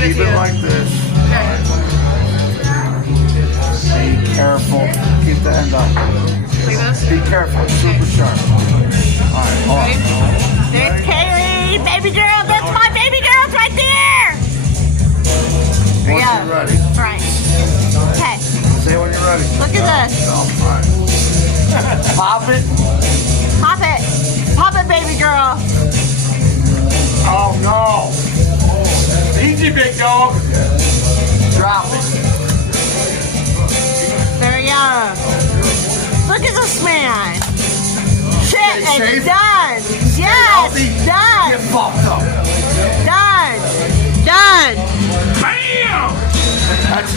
give it keep to you. it like this. Okay. Be careful. Keep the end up. Like this? Be careful. It's super sharp. All right, hold Ready? on. There's Kaylee, baby girl. That's my baby girl's right there. Once Yeah. you're ready. Right. Okay. Say when you're ready. Look at this. Go. All right. Pop it. Pop it. Pop it, baby girl. Oh no. Easy, big dog. Drop it. There we go. Look at this man. Shit, Stay it's safe. done. Yes, healthy. done. Get fucked up. Done. Done. Bam! That's